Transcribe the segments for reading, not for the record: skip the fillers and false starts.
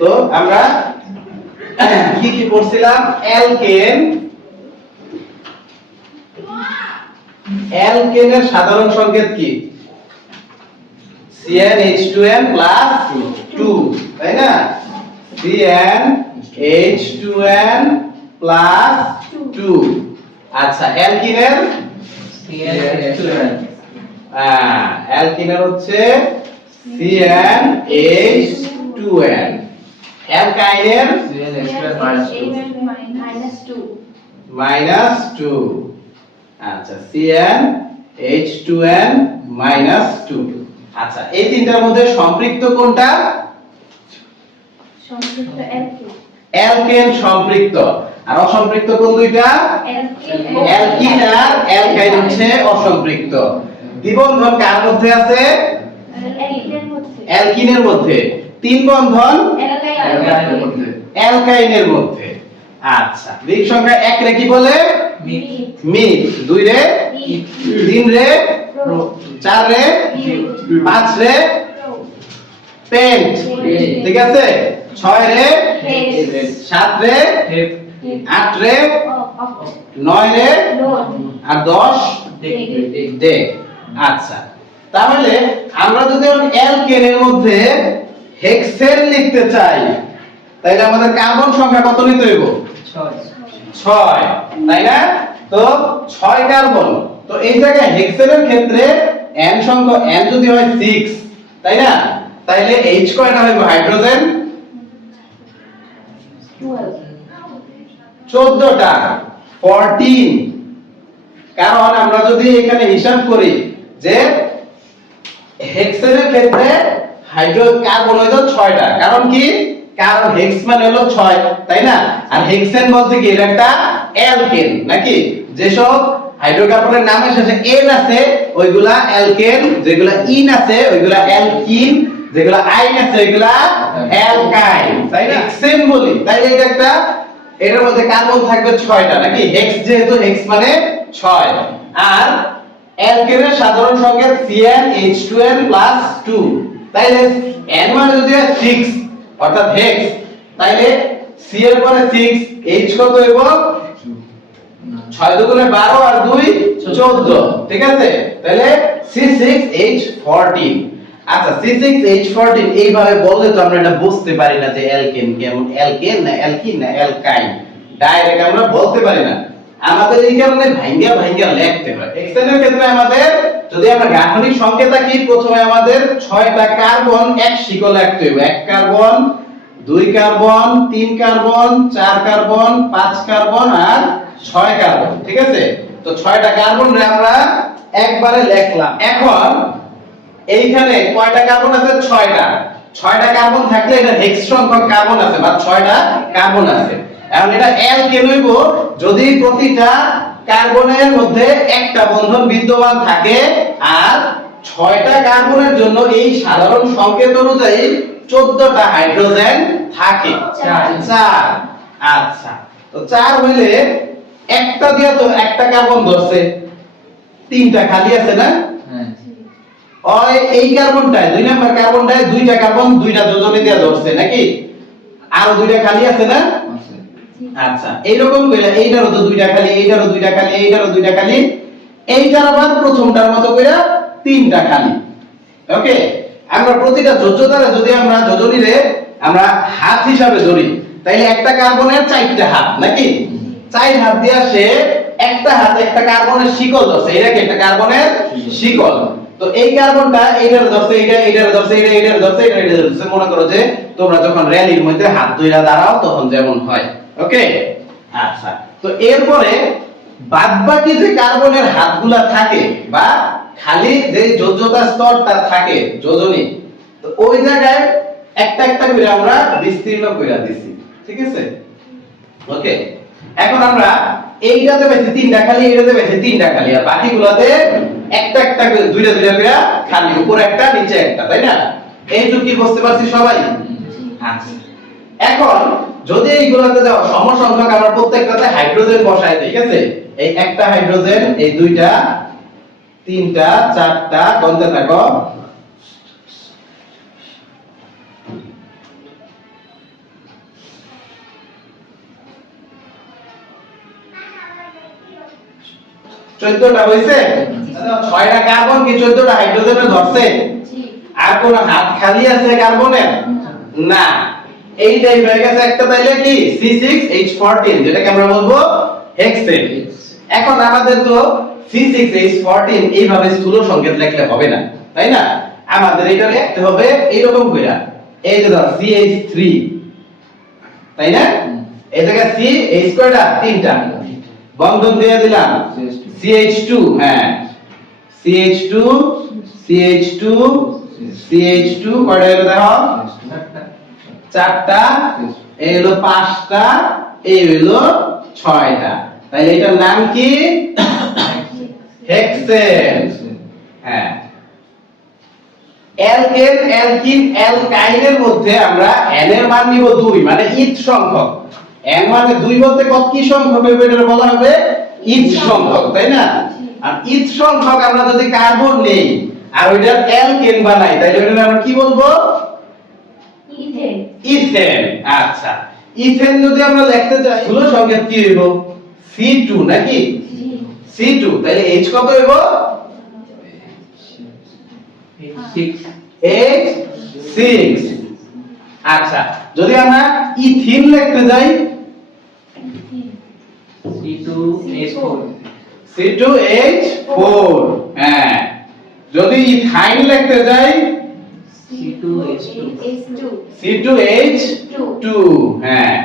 তো আমরা কি কি পড়ছিলাম? অ্যালকেনের সাধারণ সংকেত কি? CnH2n প্লাস 2, তাই না? CnH2n plus 2। আচ্ছা, অ্যালকিনের অ্যালকিনের হচ্ছে CnH2n। অ্যালকাইনের -2। আচ্ছা, CnH2n -2। আচ্ছা, এই তিনটার মধ্যে সম্পৃক্ত কোনটা? সম্পৃক্ত অ্যালকেন সম্পৃক্ত। আর অসম্পৃক্ত কোন দুইটা? অ্যালকিন আর অ্যালকাইন হচ্ছে অসম্পৃক্ত। দ্বিবন্ধন কার মধ্যে আছে? অ্যালকিনের মধ্যে। তিন বন্ধন অ্যালকাইনের মধ্যে। আচ্ছা, দিক সংখ্যা 1 রে কি বলে? মিথ। 2 রে? 3 রে? 4 রে? 5 রে? পেন্ট। ঠিক আছে? 6 রে? 7 রে? 8 রে? 9 রে? আর 10 ডে। আচ্ছা, তাহলে আমরা যদি অ্যালকেনের মধ্যে হেক্সেন লিখতে চাই, তাহলে আমাদের কার্বন সংখ্যা কত নিতে হইব? 6, তাই না? তো 6 কার্বন। তো এই জায়গায় হেক্সেনের ক্ষেত্রে n সংখ্যা n যদি হয় 6, তাই না? তাইলে H কয়টা হইব? হাইড্রোজেন 14টা, 14। কারণ আমরা যদি এখানে হিসাব করি যে হেক্সেনের ক্ষেত্রে কার্বন হইল 6টা। কারণ কি? কারণ হেক্স মানে হলো 6, তাই না? আর হেক্সেন বলতে কি এটা একটা অ্যালকেন নাকি? যেসব হাইড্রোকার্বনের নামের শেষে n আছে ওইগুলা অ্যালকেন, যেগুলা ইন আছে ওইগুলা অ্যালকিন, যেগুলা আইন আছে ওইগুলা অ্যালকাইন, তাই না? হেক্সেন বলি, তাই এটা একটা, এটার মধ্যে কার্বন থাকবে 6টা নাকি? হেক্স যেহেতু হেক্স মানে 6। আর অ্যালকেনের সাধারণ সংকেত CnH2n + 2। তাইলে n মানে যদি হয় 6 অর্থাৎ হেক্স, তাইলে C এর পরে 6, H কত হইব? 6 দুগুণে 12 আর 2 14, ঠিক আছে? তাহলে C6H14। আচ্ছা, C6H14 এইভাবে বললে তো আমরা এটা বুঝতে পারি না যে অ্যালকেন কেমন, অ্যালকেন না অ্যালকিন না অ্যালকাইন, ডাইরেক্ট আমরা বলতে পারি না। আমাদের এই কারণে ভাঙ্গা ভাঙ্গা লিখতে হয়। হেক্সেনের ক্ষেত্রে আমাদের যদি আমরা গাঠনিক সংকেত আঁকি, প্রথমে আমাদের 6টা কার্বন এক শিকল লিখতে হবে। 1 carbon, 2 carbon, 3 carbon, 4 carbon, 5 carbon আর 6 কার্বন, ঠিক আছে? তো 6টা কার্বন রে আমরা একবারে লিখলাম। এখন এইখানে কয়টা কার্বন আছে? 6টা। 6টা কার্বন থাকলে এটা হেক্স সংখ্যক কার্বন আছে বা 6টা কার্বন আছে। এখন এটা অ্যালকেন হইব যদি প্রতিটা কার্বনের মধ্যে একটা বন্ধন বিদ্যমান থাকে আর 6টা কার্বনের জন্য এই সাধারণ সংকেত অনুযায়ী 14টা হাইড্রোজেন থাকে। 4। আচ্ছা, তো 4 হইলে একটা দিয়া তো একটা কার্বন ধরছে, 3টা খালি আছে না? ওই এই কার্বনটায় 2 নাম্বার কার্বনটায় 2টা কার্বন 2টা যোজনী দিয়া ধরছে নাকি? আর 2টা খালি আছে না? আচ্ছা, এইরকম কইরা এইটারও তো 2টা খালি, এইটারও 2টা খালি, এইটারও 2টা খালি, এইটার আবার প্রথমটার মতো কইরা 3টা খালি। ওকে, আমরা প্রতিটা যোজ্যতারে যদি আমরা যোজনীরে আমরা হাত হিসাবে ধরি, তাইলে একটা কার্বনের 4টা হাত নাকি? 4 হাত দিয়া সে একটা হাতে একটা কার্বনের শিকল ধরছে, এটা কি একটা কার্বনের শিকল। তো এই কার্বনটা এইটার ধরছে, এইটার ধরছে, এইটার ধরছে, এইটার ধরছে। মনে করো যে তোমরা যখন র্যালির মধ্যে হাত ধইরা দাঁড়াও তখন যেমন হয়। ওকে, আচ্ছা, তো এরপরে বাদবাকি যে কার্বনের হাতগুলা থাকে বা খালি যে যোজ্যতা স্তরটা থাকে যোজনী, তো ওই জায়গায় একটা একটা করে আমরা বিস্তীর্ণ কইরা দিছি, ঠিক আছে? ওকে, এখন আমরা এইটাতে বেশি 3টা খালি, এইটাতে বেশি 3টা খালি, আর বাকিগুলোতে একটা একটা করে 2টা 2টা করে খালি, উপরে একটা নিচে একটা, তাই না? এইটুকু কি বুঝতে পারছি সবাই? আচ্ছা, এখন যদি এইগুলোতে দাও সমসংখ্যক আমরা প্রত্যেকটাতে হাইড্রোজেন বসাই, ঠিক আছে? এই একটা হাইড্রোজেন, এই 2টা, 3টা, 4টা, কোনটা থাকো 14টা হইছে? 6টা কার্বন কি 14টা হাইড্রোজেনে ধরছে? আর কোন হাত খালি আছে কার্বনের? না। এইটাই হয়ে গেছে একটা, তাইলে কি C6H14, যেটাকে আমরা বলবো হেক্সেন। এখন আমাদের তো C6H14 এইভাবে স্থূল সংকেত লিখলে হবে না, তাই না? আমাদের এটা লিখতে হবে এইরকম কইরা, এই যে ধর CH3, তাই না? এই জায়গায় CH কয়টা? 3টা বন্ধন দিয়ে দিলাম। CH2, হ্যাঁ, CH2 CH2 CH2 কয়টা হলো দেখো? 4টা, এই হলো 5টা, এই হলো 6টা। তাহলে এটার নাম কি? হেক্সেন। হ্যাঁ, অ্যালকেন, অ্যালকিন, অ্যালকাইনের মধ্যে আমরা n এর মান নিব 2, মানে ইথ সংখ্যক। n মানে 2 বলতে কত কি সংখ্যক হবে এটা বলা হবে ইথ সংখ্যক, তাই না? আর ইথ সংখ্যক আমরা যদি কার্বন নেই আর ওইটার অ্যালকেন বানাই, তাহলে ওইটা আমরা কি বলবো? ইথেন। ইথেন। আচ্ছা, ইথেন যদি আমরা লিখতে চাই স্থূল সংকেত কি হইব? C2 নাকি? C2, তাহলে H কত হইব? H6। আচ্ছা, যদি আমরা ইথিন লিখতে যাই C2H4, হ্যাঁ। যদি ইথাইন লিখতে যাই C2H2, হ্যাঁ।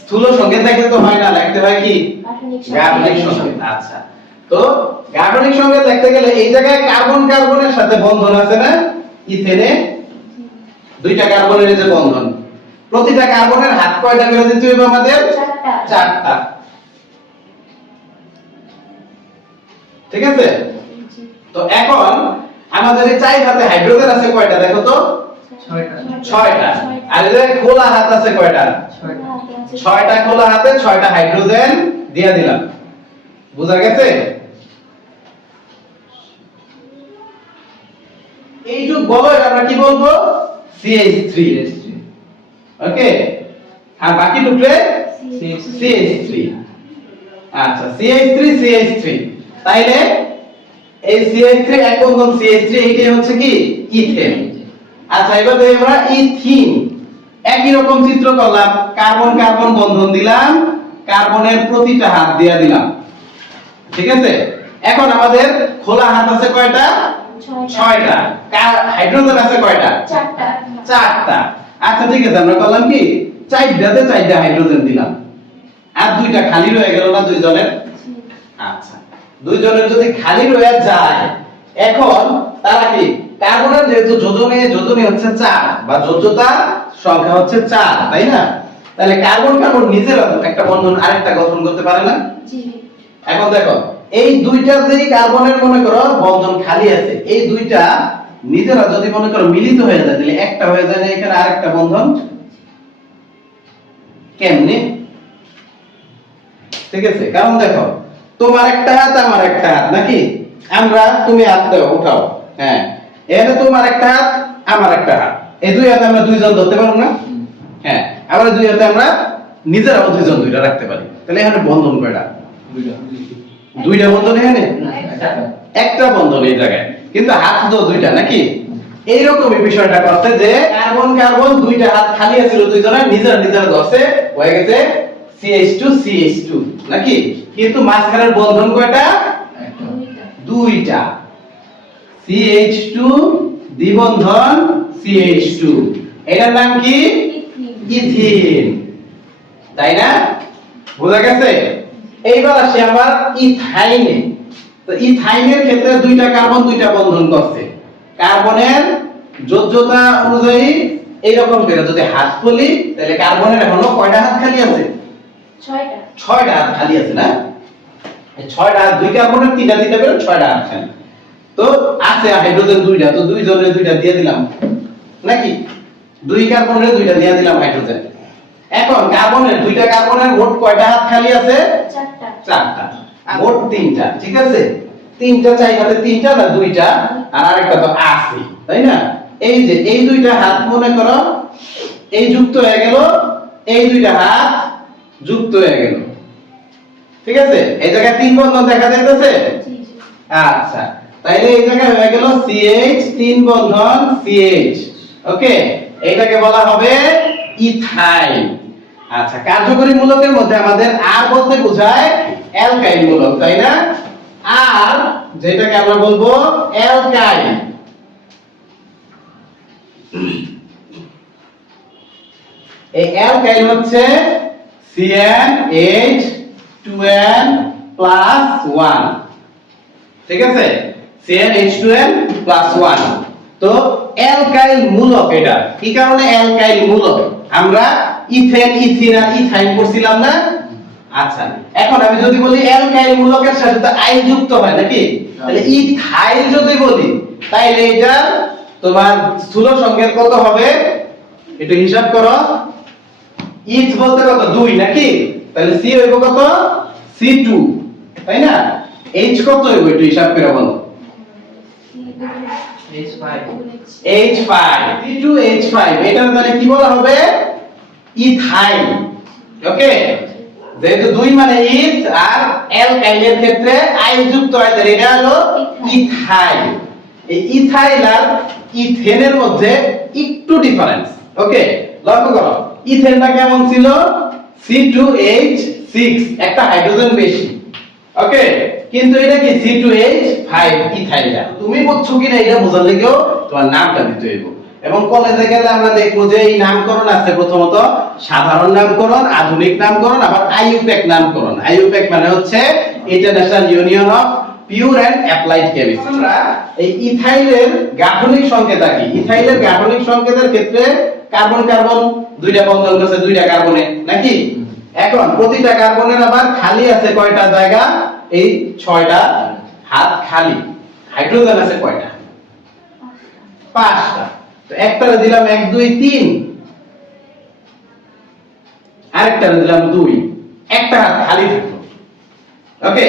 স্থূল সংকেত লিখতে তো হয় না, লিখতে হয় কি? গাঠনিক সংকেত। আচ্ছা, তো গাঠনিক সংকেত লিখতে গেলে এই জায়গায় কার্বন কার্বনের সাথে বন্ধন আছে না? ইথেনে 2টা কার্বনের যে বন্ধন, প্রতিটা কার্বনের হাত কয়টা করে দিতে হবে আমাদের? 4টা। ঠিক আছে? তো এখন আমাদের এই চাই হাতে হাইড্রোজেন আছে কয়টা দেখো তো? 6টা। আর এই যে খোলা হাত আছে কয়টা? 6টা খোলা হাতে 6টা হাইড্রোজেন দিয়ে দিলাম। বুঝা গেছে? এইটুক বলো, আমরা কি বলবো? CH3। ওকে, আর বাকি টুকরে CH3। আচ্ছা, CH3 তাইলে এই CH3 এক বন্ধন CH3, এইটাই হচ্ছে কি? ইথেন। আচ্ছা, এবার দেখি আমরা ইথিন। একই রকম চিত্র করলাম, কার্বন কার্বন বন্ধন দিলাম, কার্বনের প্রতিটা হাত দিয়ে দিলাম। ঠিক আছে? এখন আমাদের খোলা হাত আছে কয়টা? 6টা। হাইড্রোজেন আছে কয়টা? 4টা। আচ্ছা, ঠিক আছে, আমরা করলাম কি? 4টাতে 4টা হাইড্রোজেন দিলাম, আর 2টা খালি রয়ে গেল না দুইজনের? আচ্ছা, দুইজনের যদি খালি রয়ে যায়, এখন তারা কি? কার্বনের যেহেতু যোজনী হচ্ছে 4 বা যোজ্যতা সংখ্যা হচ্ছে 4, তাই না? তাহলে কার্বন কার্বন নিজের একটা বন্ধন আরেকটা গঠন করতে পারে না? জি। এখন দেখো, এই দুইটা যেই কার্বনের মনে করো বন্ধন খালি আছে, এই দুইটা নিজেরা যদি মনে করো মিলিত হয়ে যায়, তাহলে একটা হয়ে যায় না এখানে আরেকটা বন্ধন? কেমনে? ঠিক আছে, কারণ দেখো, তোমার একটা হাত আমার একটা হাত নাকি? আমরা, তুমি হাত দাও, উঠাও, হ্যাঁ, এখানে তোমার একটা হাত আমার একটা হাত, এই দুই হাতে আমরা দুইজন ধরতে পারবো না? হ্যাঁ, আবার দুই হাতে আমরা নিজেরাও দুইজন দুইটা রাখতে পারি। তাহলে এখানে বন্ধন কয়টা? দুইটা বন্ধন। এখানে একটা বন্ধন এই জায়গায়, কিন্তু হাত তো দুইটা নাকি? এইরকমই বিষয়টা করতে যে কার্বন কার্বন 2টা হাত খালি আছিল, দুইজনের নিজেরা ধরছে, হয়ে গেছে CH2 নাকি? কিন্তু মাঝখানের বন্ধন কয়টা? 2টা। CH2 দ্বিবন্ধন CH2, এটার নাম কি? ইথিন, তাই না? বোঝা গেছে? এইবার আসি আবার ইথাইনে। তো ইথাইনের ক্ষেত্রে 2টা কার্বন 2টা বন্ধন করছে, কার্বনের যোজ্যতা অনুযায়ী এইরকম করে যদি হাত খুলি, তাহলে কার্বনের এখনো কয়টা হাত খালি আছে? 6টা হাত খালি আছে না? এই 6টা হাত, 2 কার্বনের 3টা করে 6টা হাত খালি। তো আছে হাইড্রোজেন 2টা, তো দুইজনের 2টা দিয়ে দিলাম নাকি? 2 কার্বনের 2টা দিয়ে দিলাম হাইড্রোজেন। এখন কার্বনের 2টা কার্বনের মোট কয়টা হাত খালি আছে? 4টা। মোট 3টা। ঠিক আছে, 3টা চাই হাতে 3টা না 2টা, আর আরেকটা তো আছে, তাই না? এই যে এই 2টা হাত মনে করো এই যুক্ত হয়ে গেল, এই 2টা হাত যুক্ত হয়ে গেল, ঠিক আছে, এই জায়গায় তিন বন্ধন দেখা যাইতেছে। আচ্ছা, তাইলে এই জায়গায় হয়ে গেল CH তিন বন্ধন CH। ওকে, এইটাকে বলা হবে ইথাইল। আচ্ছা, কার্যকরী মূলকের মধ্যে আমাদের আর বলতে বোঝায় অ্যালকাইল মূলক, তাই না? আর যেটাকে আমরা বলবো অ্যালকাইল। এই অ্যালকাইল হচ্ছে CnH2n+1। ঠিক আছে, CnH2n+1। তো অ্যালকাইল মূলক এটা কি কারণে অ্যালকাইল মূলক? আমরা ইথেন ইথিন আর ইথাইন পড়ছিলাম না? আচ্ছা, এখন আমি যদি বলি অ্যালকাইল মূলকের সাথে তো আইন যুক্ত হয় নাকি, তাহলে ইথাইল যদি বলি তাইলে এটা তোমার স্থূল সংকেত কত হবে একটু হিসাব করো। ইথ বলতে কত 2 নাকি, তাহলে সি হইব কত C2, তাই না? H কত হইব একটু হিসাব করে বলো। H5 C2H5, এটার মানে কি বলা হবে ইথাইল। ওকে, যেহেতু 2 মানে ইথ আর অ্যালকাইলের ক্ষেত্রে আইন যুক্ত হয় তাহলে এটা হলো ইথাইল। এই ইথাইল আর ইথেনের মধ্যে একটু ডিফারেন্স। ওকে, লক্ষ্য করো ইথেনটা কেমন ছিল C2H6, একটা হাইড্রোজেন বেশি। ওকে, কিন্তু এটা কি C2H5 ইথাইলটা। তুমি বুঝছো কিনা এটা বোঝার লাগেও তোমার নামটা দিতে হইব। এবং কলেজে গেলে আমরা দেখবো যে এই নামকরণ আছে, প্রথমত সাধারণ নামকরণ, আধুনিক নামকরণ, আবার আইইউপ্যাক নামকরণ। আইইউপ্যাক মানে হচ্ছে international union of pure and applied chemistry. আমরা এই ইথাইলের গাঠনিক সংকেত কি? ইথাইলের গাঠনিক সংকেতের ক্ষেত্রে কার্বন কার্বন দুইটা বন্ধন আছে দুইটা কার্বনে নাকি। এখন প্রতিটা কার্বনের আবার খালি আছে কয়টা জায়গা? এই 6টা হাত খালি। হাইড্রোজেন আছে কয়টা? 5টা। তো একটারে দিলাম 1 2 3, আরেকটারে দিলাম 2, একটা হাত খালি থাকলো। ওকে,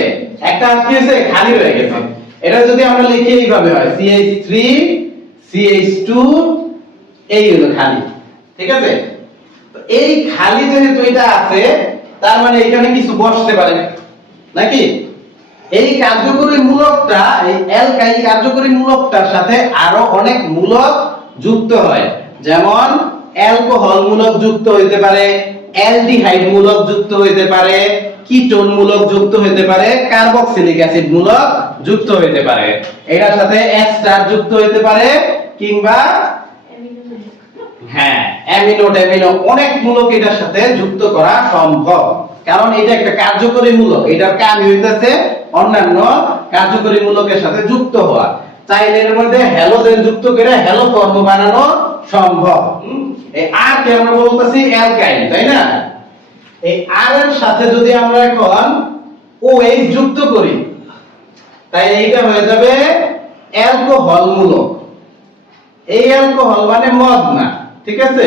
একটা হাত কি হয়েছে খালি হয়ে গেছে। এটা যদি আমরা লিখি এইভাবে হয় CH3 CH2, এই হলো খালি। ঠিক আছে, তো এই খালি যেহেতু এটা আছে তার মানে এখানে কিছু বসতে পারে নাকি। এই কার্যকরী মূলকটা, এই অ্যালকাইল কার্যকরী মূলকটার সাথে আরো অনেক মূলক যুক্ত হয়, যেমন অ্যালকোহল মূলক যুক্ত হইতে পারে, অ্যালডিহাইড মূলক যুক্ত হইতে পারে, কিটোন মূলক যুক্ত হইতে পারে, কার্বক্সিলিক অ্যাসিড মূলক যুক্ত হইতে পারে। এটার সাথে এস্টার যুক্ত হইতে পারে, কিংবা হ্যাঁ অ্যামিনো ট্যামিনো অনেক মূলক এটার সাথে যুক্ত করা সম্ভব, কারণ এটা একটা কার্যকরী মূলক। এটার কাজ হইতেছে অন্যান্য কার্যকরী মূলকের সাথে যুক্ত হওয়া। চাইলে এর মধ্যে হ্যালোজেন যুক্ত করে হ্যালো ফর্ম বানানো সম্ভব। এই আর কে আমরা বলতেছি অ্যালকাইল, তাই না? এই আর এর সাথে যদি আমরা এখন OH যুক্ত করি তাই এইটা হয়ে যাবে অ্যালকোহল মূলক। এই অ্যালকোহল মানে মদ না, ঠিক আছে?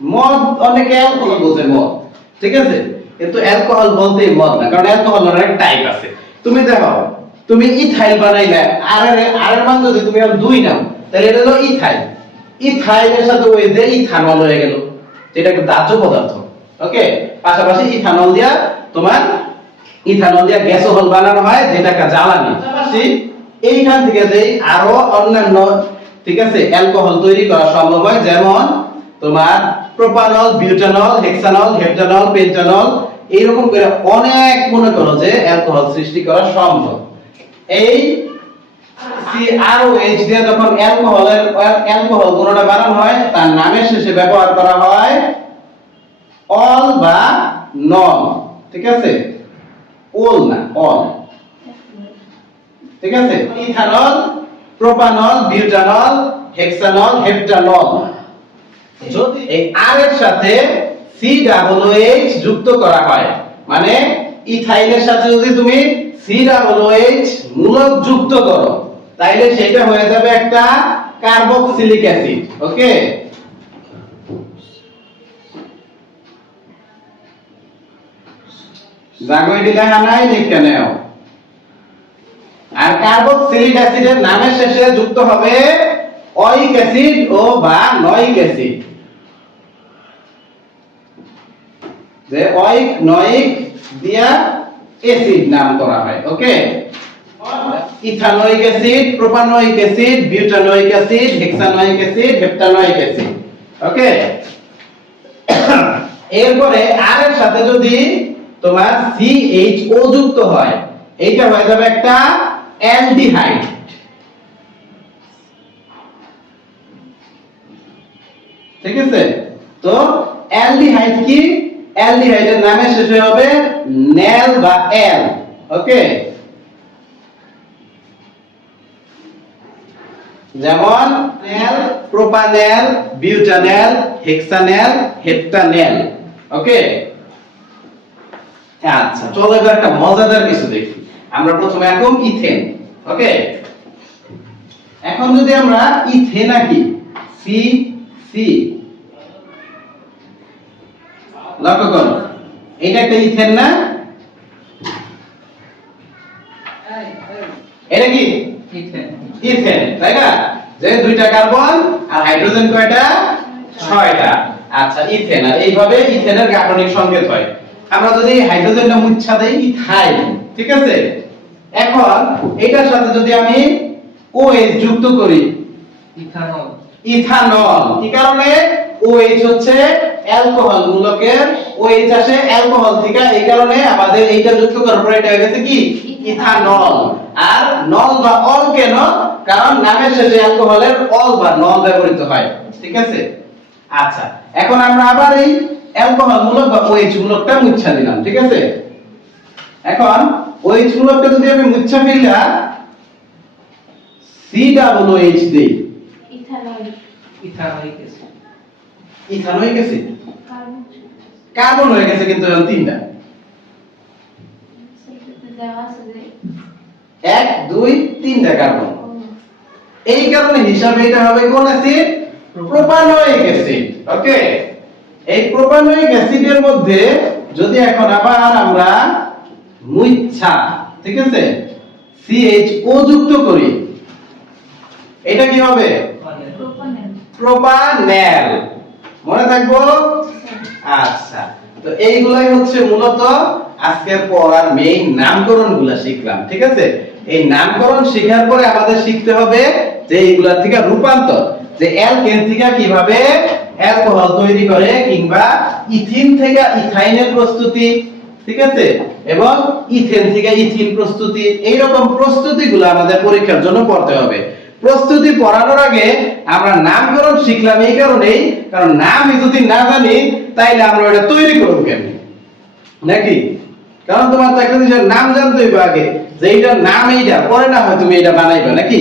মদ অনেকে অ্যালকোহল বোঝে মদ, ঠিক আছে, কিন্তু অ্যালকোহল বলতেই মদ না, কারণ অ্যালকোহলের অনেক টাইপ আছে। তুমি দেখো, তুমি ইথাইল বানাইলে আর এর মান যদি তুমি 2 নাও তাহলে এটা হলো ইথাইল। ইথাইলের সাথে ওই যে ইথানল হয়ে গেল, যেটা একটা দাহ্য পদার্থ। ওকে, পাশাপাশি ইথানল দিয়া তোমার ইথানল দিয়া গ্যাসোহল বানানো হয়, যেটা একটা জ্বালানি। পাশাপাশি এইখান থেকে যে আরো অন্যান্য, ঠিক আছে, অ্যালকোহল তৈরি করা সম্ভব হয়, যেমন তোমার প্রোপানল, বিউটানল, হেক্সানল, হেপ্টানল, পেন্টানল, এইরকম করে অনেক মনে করো যে অ্যালকোহল সৃষ্টি করা সম্ভব। এই CrOH দিয়ে যখন অ্যালকোহল কোনটা বানানো হয় তার নামের শেষে ব্যবহার করা হয় অল বা নন, ঠিক আছে, ওল না অল, ঠিক আছে। Ethanol, propanol, butanol, hexanol, heptanol. যদি এই আর এর সাথে COOH যুক্ত করা হয়, মানে ইথাইলের সাথে যদি তুমি COOH মূলক যুক্ত করো তাইলে সেটা হয়ে যাবে একটা কার্বক্সিলিক অ্যাসিড। ওকে, জাগোইডি লেখা নাই, লিখে নাও। আর কার্বক্সিলিক অ্যাসিডের নামের শেষে যুক্ত হবে ওইক অ্যাসিড ও বা নয়িক অ্যাসিড। যে ওইক নয়িক দিয়া অ্যাসিড নাম করা হয়। Okay, ethanoic acid, propanoic acid, butanoic acid, hexanoic acid, heptanoic acid. Okay, এরপরে আর এর সাথে যদি তোমার CHO যুক্ত হয়, এইটা হয়ে যাবে একটা অ্যালডিহাইড। ঠিক আছে, তো অ্যালডিহাইড কি? অ্যালডিহাইডের নামে শেষে হবে নেল বা এল। ওকে, যেমন নেল, প্রোপানেল, বিউটানেল, হেক্সানেল, হেপ্টানেল। ওকে, আচ্ছা চলো এবার একটা মজাদার কিছু দেখি। আমরা প্রথমে আঁকব ইথেন। ওকে, এখন যদি আমরা ইথেন আঁকি, সি সি, লক্ষ্য করো এটা একটা ইথেন না? এটা কি ইথেন? ইথেন, তাই না? যে দুইটা কার্বন আর হাইড্রোজেন কয়টা? 6টা। আচ্ছা, ইথেন। আর এইভাবে ইথেনের গাঠনিক সংকেত হয়। আমরা যদি হাইড্রোজেনটা মুছা দেই ইথাইল, ঠিক আছে? এখন এটার সাথে যদি আমি OH যুক্ত করি, ইথানল। ইথানল কি কারণে? OH হচ্ছে অ্যালকোহল মূলকের OH আসে অ্যালকোহল থেকে, এই কারণে আমাদের এইটা যুক্ত করার পরে এটা হয়ে গেছে কি ইথানল। আর নল বা অল কেন? কারণ নামের শেষে অ্যালকোহলের অল বা নল ব্যবহৃত হয়। ঠিক আছে, আচ্ছা এখন আমরা আবার এই অ্যালকোহল মূলক বা OH মূলকটা মুছা দিলাম। ঠিক আছে, এখন OH মূলকটা যদি আমি মুছা ফেললা COOH দেই, ethanoic acid. Ethanoic acid carbon হয়ে গেছে কিন্তু এখন তিনটা, 1 2 3টা কার্বন। এই কারণে হিসাবে এটা হবে কোন অ্যাসিড? Propanoic acid. ওকে, এই প্রোপানোয়িক অ্যাসিডের মধ্যে যদি এখন আবার আমরা মুচ্ছা, ঠিক আছে, CHO যুক্ত করি, এটা কি হবে? প্রোপানেল। মনে থাকবো? আচ্ছা, তো এইগুলাই হচ্ছে মূলত আজকের পড়ার মেইন নামকরণগুলো শিখলাম। ঠিক আছে, এই নামকরণ শেখার পরে আমাদের শিখতে হবে যে এইগুলা থেকে রূপান্তর, যে অ্যালকেন থেকে কিভাবে অ্যালকোহল তৈরি করে, কিংবা ইথিন থেকে ইথাইনের প্রস্তুতি, ঠিক আছে, এবং ইথেন থেকে ইথিন প্রস্তুতি। এই রকম প্রস্তুতিগুলো আমাদের পরীক্ষার জন্য পড়তে হবে। প্রস্তুতি পড়ানোর আগে আমরা নামকরণ শিখলাম এই কারণেই, কারণ নামই যদি না জানি তাইলে আমরা এটা তৈরি করব কেমনে, নাকি? কারণ তোমার তো একটা জিনিসের নাম জানতে হইবে আগে, যে এইটার নাম এইটা, পরে না হয় তুমি এটা বানাইবা, নাকি?